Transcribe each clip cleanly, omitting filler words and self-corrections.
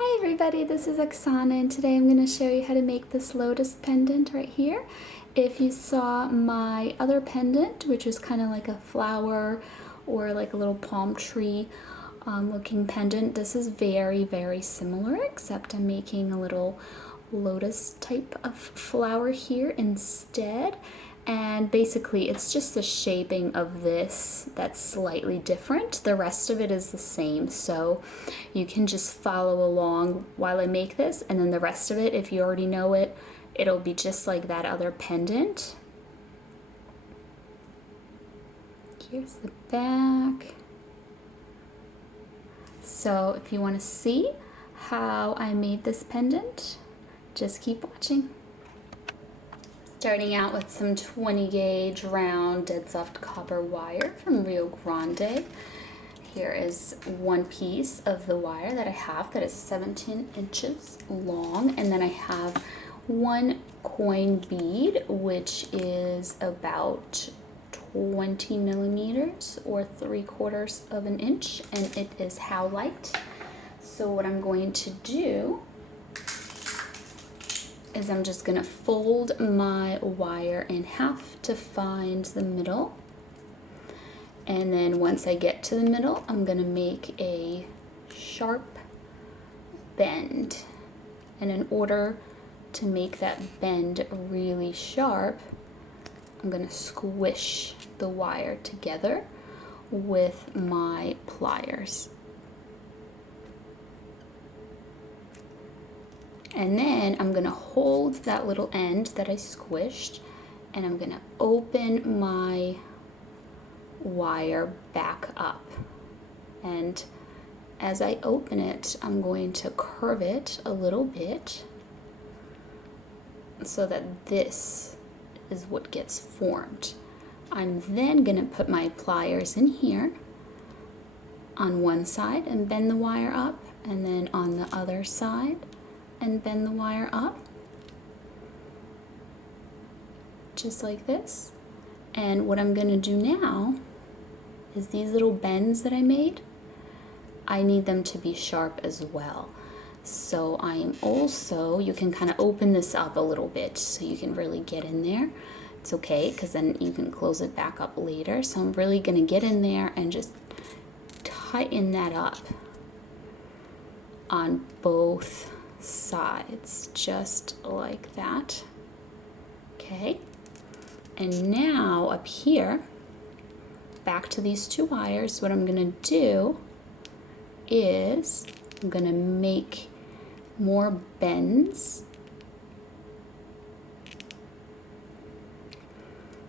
Hi everybody, this is Oksana and today I'm going to show you how to make this lotus pendant right here. If you saw my other pendant, which is kind of like a flower or like a little palm tree looking pendant, this is very similar, except I'm making a little lotus type of flower here instead. And basically it's just the shaping of this that's slightly different. The rest of it is the same, so you can just follow along while I make this, and then the rest of it, if you already know it, it'll be just like that other pendant. Here's the back. So if you want to see how I made this pendant, just keep watching. Starting out with some 20 gauge round dead soft copper wire from Rio Grande. Here is one piece of the wire that I have that is 17 inches long, and then I have one coin bead which is about 20 millimeters or 3/4 of an inch, and it is Howlite. So what I'm going to do is I'm just going to fold my wire in half to find the middle, and then once I get to the middle I'm going to make a sharp bend, and in order to make that bend really sharp I'm going to squish the wire together with my pliers. And then I'm going to hold that little end that I squished, and I'm going to open my wire back up. And as I open it, I'm going to curve it a little bit so that this is what gets formed. I'm then going to put my pliers in here on one side and bend the wire up, and then on the other side and bend the wire up, just like this. And what I'm going to do now is these little bends that I made, I need them to be sharp as well. So I am also, you can kind of open this up a little bit so you can really get in there. It's okay, because then you can close it back up later. So I'm really going to get in there and just tighten that up on both sides, just like that. Okay, and now up here, back to these two wires, what I'm going to do is I'm going to make more bends,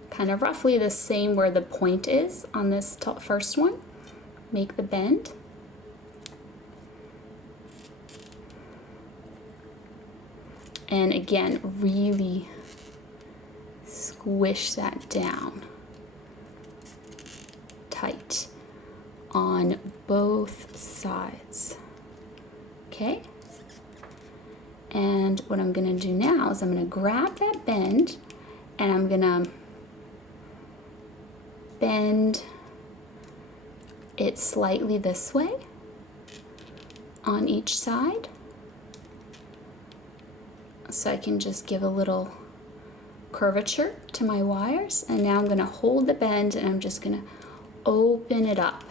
kind of roughly the same where the point is on this first one. Make the bend, and again really squish that down tight on both sides. Okay, and what I'm going to do now is I'm going to grab that bend and I'm going to bend it slightly this way on each side, so I can just give a little curvature to my wires. And now I'm going to hold the bend and I'm just going to open it up.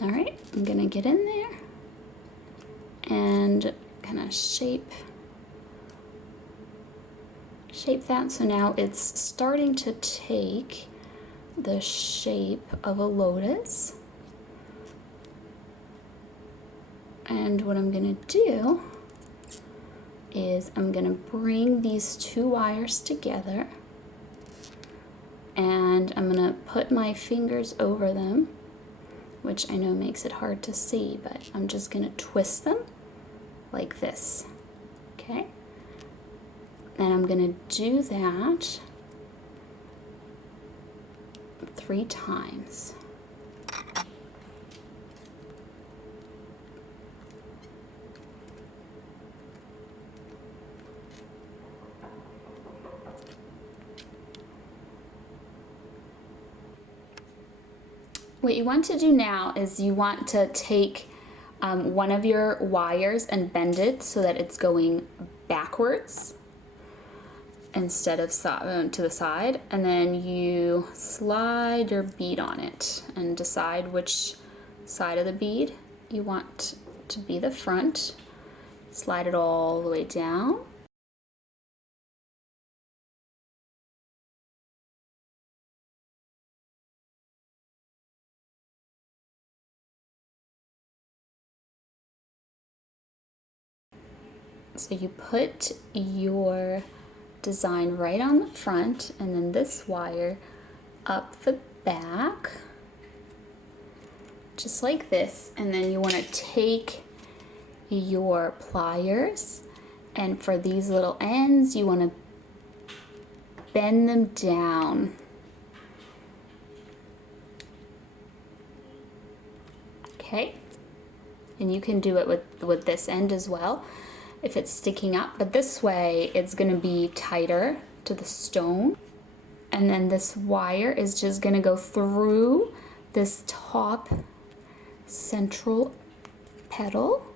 All right, I'm going to get in there and kind of shape that, so now it's starting to take the shape of a lotus. And what I'm going to do is I'm going to bring these two wires together, and I'm going to put my fingers over them, which I know makes it hard to see, but I'm just going to twist them like this. Okay, and I'm going to do that 3 times. What you want to do now is you want to take one of your wires and bend it so that it's going backwards instead of to the side, and then you slide your bead on it and decide which side of the bead you want to be the front. Slide it all the way down. So you put your design right on the front, and then this wire up the back, just like this. And then you want to take your pliers, and for these little ends you want to bend them down. Okay, and you can do it with this end as well if it's sticking up, but this way it's going to be tighter to the stone. And then this wire is just going to go through this top central petal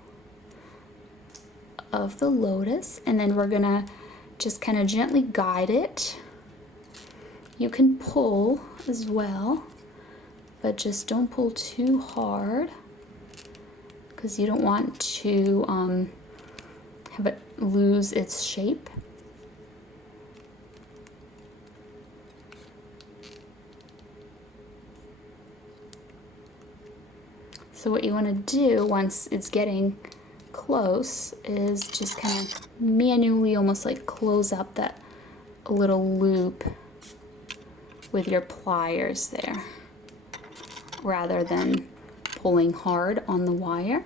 of the lotus, and then we're gonna just kind of gently guide it. You can pull as well, but just don't pull too hard because you don't want to have it lose its shape. So what you want to do once it's getting close is just kind of manually almost like close up that little loop with your pliers there rather than pulling hard on the wire.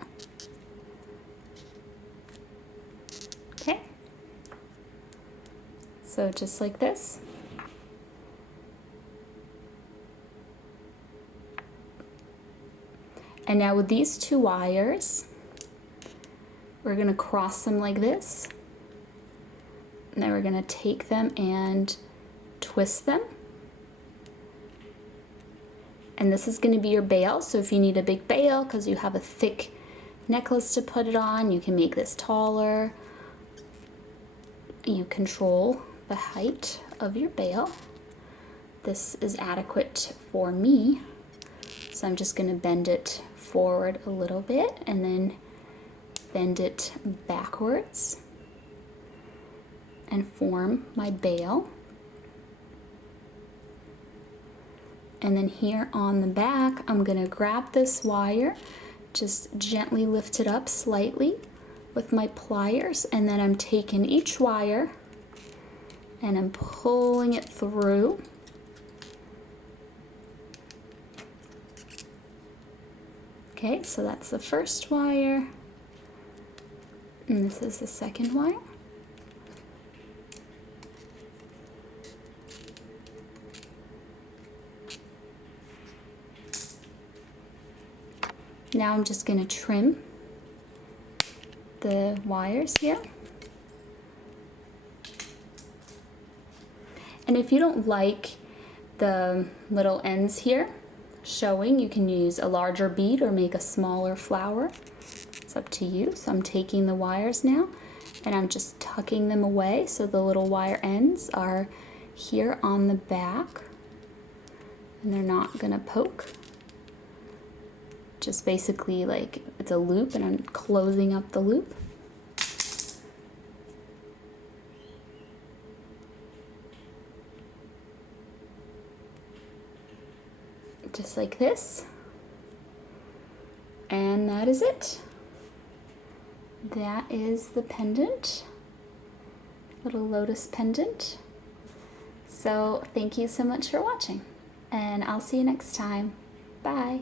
Okay, so just like this. And now with these two wires, we're gonna cross them like this. And then we're gonna take them and twist them. And this is gonna be your bail. So if you need a big bail because you have a thick necklace to put it on, you can make this taller. You control the height of your bail. This is adequate for me. So I'm just gonna bend it forward a little bit and then bend it backwards and form my bail. And then here on the back, I'm gonna grab this wire, just gently lift it up slightly with my pliers, and then I'm taking each wire and I'm pulling it through. Okay, so that's the first wire, and this is the second wire. Now I'm just going to trim the wires here. And if you don't like the little ends here showing, you can use a larger bead or make a smaller flower. It's up to you. So I'm taking the wires now and I'm just tucking them away so the little wire ends are here on the back and they're not gonna poke. Just basically like it's a loop and I'm closing up the loop. Just like this. And that is it. That is the pendant, little lotus pendant. So thank you so much for watching, and I'll see you next time. Bye.